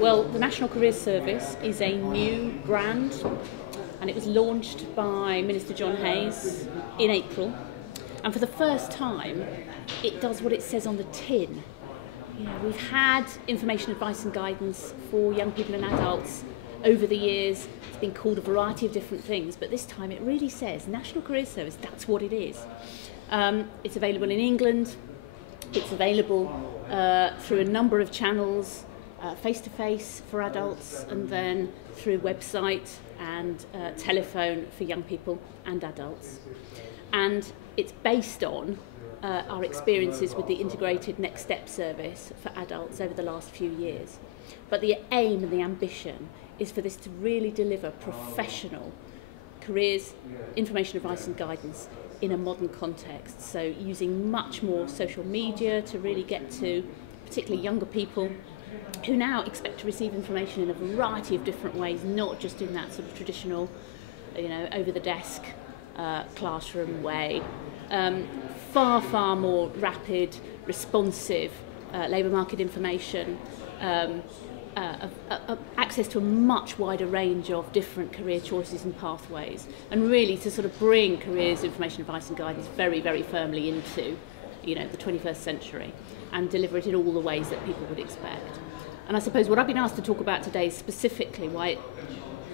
Well, the National Careers Service is a new brand, and it was launched by Minister John Hayes in April. And for the first time, it does what it says on the tin. You know, we've had information, advice and guidance for young people and adults over the years. It's been called a variety of different things, but this time it really says National Careers Service, that's what it is. It's available in England. It's available through a number of channels, face-to-face for adults, and then through website and telephone for young people and adults. And it's based on our experiences with the integrated Next Step service for adults over the last few years. But the aim and the ambition is for this to really deliver professional careers, information, advice and guidance in a modern context. So using much more social media to really get to particularly younger people who now expect to receive information in a variety of different ways, not just in that sort of traditional, over the desk classroom way. Far more rapid, responsive labour market information, access to a much wider range of different career choices and pathways, and really to sort of bring careers, information, advice and guidance very, very firmly into the 21st century and deliver it in all the ways that people would expect. And I suppose what I've been asked to talk about today is specifically why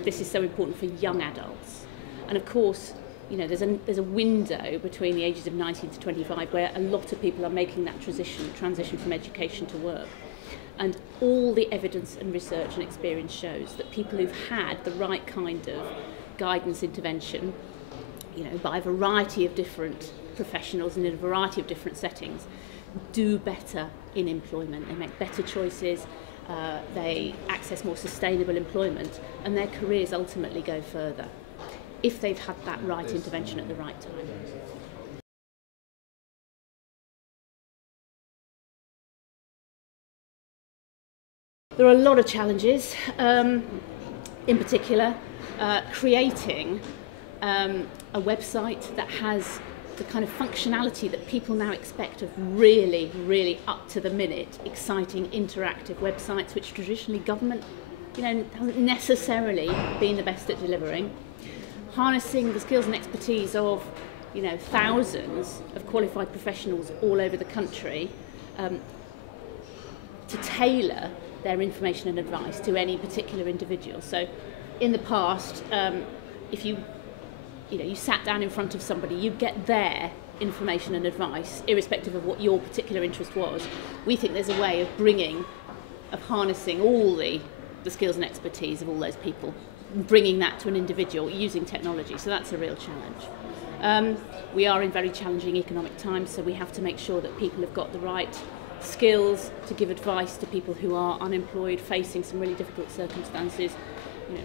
this is so important for young adults. And of course, there's a window between the ages of 19 to 25 where a lot of people are making that transition from education to work. And all the evidence and research and experience shows that people who've had the right kind of guidance intervention, by a variety of different professionals and in a variety of different settings, do better in employment. They make better choices, they access more sustainable employment, and their careers ultimately go further if they've had that right intervention at the right time. There are a lot of challenges, in particular creating a website that has the kind of functionality that people now expect of really up to the minute, exciting, interactive websites, which traditionally government hasn't necessarily been the best at delivering. Harnessing the skills and expertise of thousands of qualified professionals all over the country to tailor their information and advice to any particular individual. So in the past, if you sat down in front of somebody, you'd get their information and advice irrespective of what your particular interest was. We think there's a way of harnessing all the skills and expertise of all those people, bringing that to an individual using technology. So that's a real challenge. We are in very challenging economic times, so we have to make sure that people have got the right skills to give advice to people who are unemployed, facing some really difficult circumstances,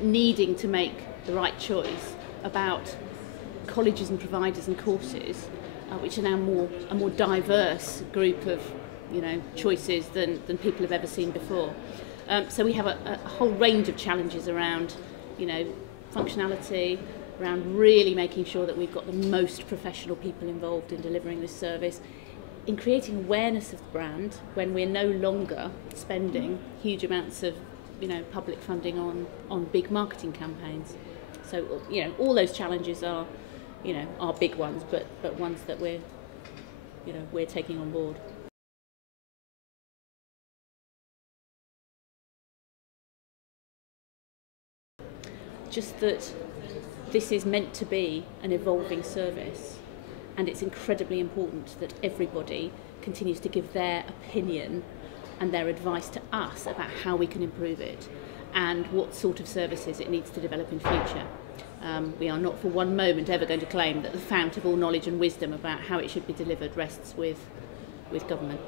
needing to make the right choice about colleges and providers and courses, which are now a more diverse group of choices than people have ever seen before. So we have a whole range of challenges around functionality, around really making sure that we've got the most professional people involved in delivering this service, in creating awareness of the brand when we're no longer spending huge amounts of public funding on big marketing campaigns. So all those challenges are big ones, but ones that we're taking on board. Just that this is meant to be an evolving service, and it's incredibly important that everybody continues to give their opinion and their advice to us about how we can improve it and what sort of services it needs to develop in future. We are not for one moment ever going to claim that the fount of all knowledge and wisdom about how it should be delivered rests with government.